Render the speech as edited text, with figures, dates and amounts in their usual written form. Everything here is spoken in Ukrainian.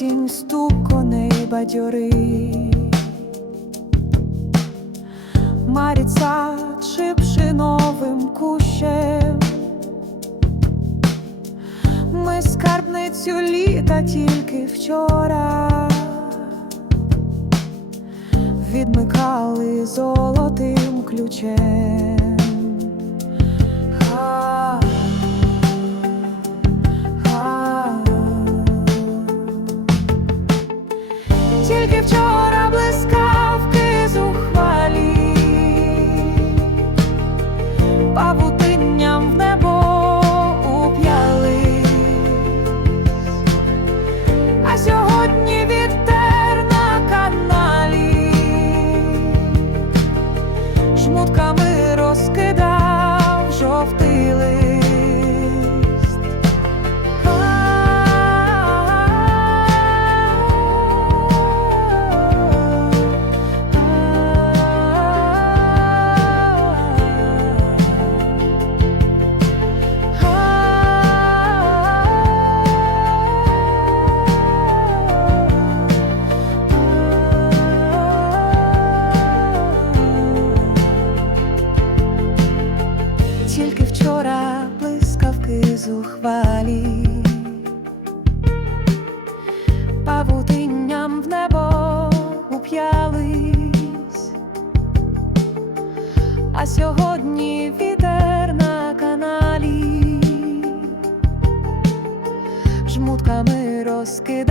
осінь, стук коней бадьорий, мариться чи пшеновим кущем. Ми скарбницю літа тільки вчора відмикали золотим ключем. Тільки вчора блискавки зухвалі павутинням в небо уп'ялись, а сьогодні вітер на каналі жмутками розкидав жовтий лист. Тільки вчора блискавки зухвалі павутинням в небо уп'ялись, а сьогодні вітер на каналі жмутками розкидав